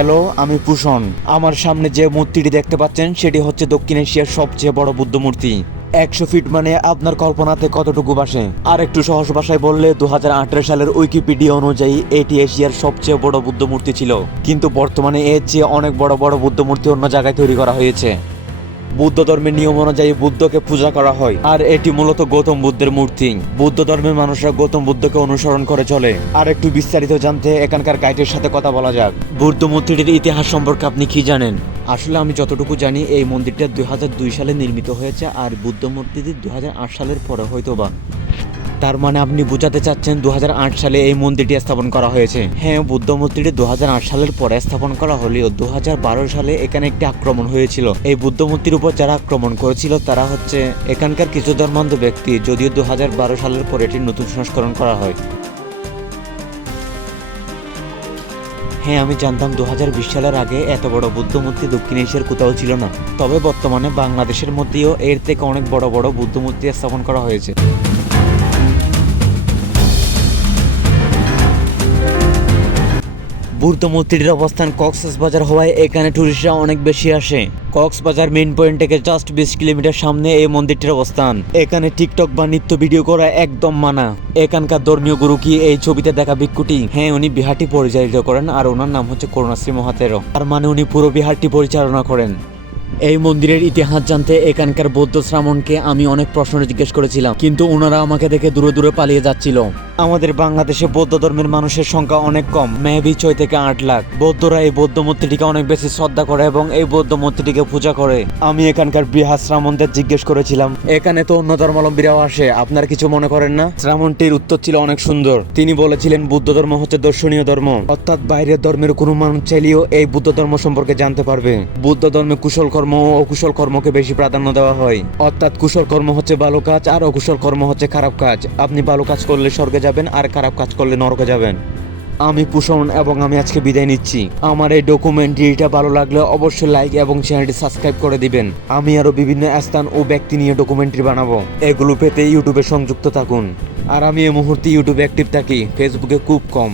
Hello, আমি ভূষণ। আমার সামনে যে মূর্তিটি দেখতে পাচ্ছেন সেটি হচ্ছে দক্ষিণ এশিয়ার সবচেয়ে বড় বুদ্ধ মূর্তি। 100 ফিট মানে আপনার কল্পনাতে কতটুকু বাসে? আর একটু সহজ ভাষায় বললে 2018 সালের উইকিপিডিয়া অনুযায়ী এটি এশিয়ার সবচেয়ে বড় বুদ্ধ মূর্তি ছিল, কিন্তু বর্তমানে এর চেয়ে অনেক বড় বড় বুদ্ধ মূর্তি অন্য জায়গায় তৈরি করা হয়েছে। বুদ্ধ ধর্মের নিয়ম অনুযায়ী বুদ্ধকে পূজা করা হয়, আর এটি মূলত গৌতম বুদ্ধের মূর্তি। বুদ্ধ ধর্মের মানুষরা গৌতম বুদ্ধকে অনুসরণ করে চলে। আর একটু বিস্তারিত জানতে এখানকার গাইডের সাথে কথা বলা যাক। বুদ্ধ মূর্তিটির ইতিহাস সম্পর্কে আপনি কি জানেন? আসলে আমি যতটুকু জানি এই মন্দিরটা 2002 সালে নির্মিত হয়েছে, আর বুদ্ধ মূর্তিটি 2008 সালের পরে হয়তোবা। তার মানে আপনি বোঝাতে চাচ্ছেন 2008 সালে এই মন্দিরটি স্থাপন করা হয়েছে? হ্যাঁ, বুদ্ধ মূর্তিটি 2008 সালের পরে স্থাপন করা হলেও 2012 সালে এখানে একটি আক্রমণ হয়েছিল। এই বুদ্ধ মূর্তির উপর যারা আক্রমণ করেছিল তারা হচ্ছে এখানকার কিছু ধর্মান্ধ ব্যক্তি, যদিও 2012 সালের পরে এটির নতুন সংস্করণ করা হয়। হ্যাঁ, আমি জানতাম 2020 সালের আগে এত বড় বুদ্ধ মূর্তি দক্ষিণ এশিয়ার কোথাও ছিল না। তবে বর্তমানে বাংলাদেশের মধ্যেও এর থেকে অনেক বড় বড় বুদ্ধ মূর্তি স্থাপন করা হয়েছে। বুদ্ধ মূর্তিটির অবস্থান কক্সবাজার হওয়ায় এখানে টুরিস্টরা অনেক বেশি আসে। কক্সবাজার মেইন পয়েন্ট থেকে জাস্ট 20 কিলোমিটার সামনে এই মন্দিরটির অবস্থান। এখানে টিকটক বা নৃত্য ভিডিও করা একদম মানা। এখানকার ধর্মীয় গুরু কি এই ছবিতে দেখা ভিক্ষুটি? হ্যাঁ, উনি বিহারটি পরিচালিত করেন, আর ওনার নাম হচ্ছে করুণাশ্রী মহাতেরো। তার মানে উনি পুরো বিহারটি পরিচালনা করেন। এই মন্দিরের ইতিহাস জানতে এখানকার বৌদ্ধ শ্রামণকে আমি অনেক প্রশ্ন জিজ্ঞেস করেছিলাম, কিন্তু ওনারা আমাকে দেখে দূরে দূরে পালিয়ে যাচ্ছিল। আমাদের বাংলাদেশে বৌদ্ধ ধর্মের মানুষের সংখ্যা অনেক কম, মেবি 6 থেকে 8 লাখ। বৌদ্ধরা এই বৌদ্ধ মূর্তিটিকে অনেক বেশি শ্রদ্ধা করে এবং এই বৌদ্ধ মূর্তিটিকে পূজা করে। আমি এখানকার বিহার শ্রামণদের জিজ্ঞেস করেছিলাম, এখানে তো অন্য ধর্মাবলম্বীরাও আসে, আপনারা কিছু মনে করেন না? শ্রামণটির উত্তর ছিল অনেক সুন্দর। তিনি বলেছিলেন বুদ্ধ ধর্ম হচ্ছে দর্শনীয় ধর্ম, অর্থাৎ বাইরের ধর্মের কোনো মানুষ চাইলেও এই বুদ্ধ ধর্ম সম্পর্কে জানতে পারবে। বুদ্ধ ধর্মে কুশল কর্ম ও অকুশল কর্মকে বেশি প্রাধান্য দেওয়া হয়, অর্থাৎ কুশল কর্ম হচ্ছে ভালো কাজ আর অকুশল কর্ম হচ্ছে খারাপ কাজ। আপনি ভালো কাজ করলে স্বর্গে যাবেন আর খারাপ কাজ করলে নরকে যাবেন। আমি ভূষণ এবং আমি আজকে বিদায় নিচ্ছি। আমার এই ডকুমেন্টারিটা ভালো লাগলে অবশ্যই লাইক এবং চ্যানেলটি সাবস্ক্রাইব করে দিবেন। আমি আরো বিভিন্ন স্থান ও ব্যক্তি নিয়ে ডকুমেন্টারি বানাবো, এগুলো পেতে ইউটিউবে সংযুক্ত থাকুন। আর আমি এই মুহূর্তে ইউটিউবে অ্যাক্টিভ থাকি, ফেসবুকে খুব কম।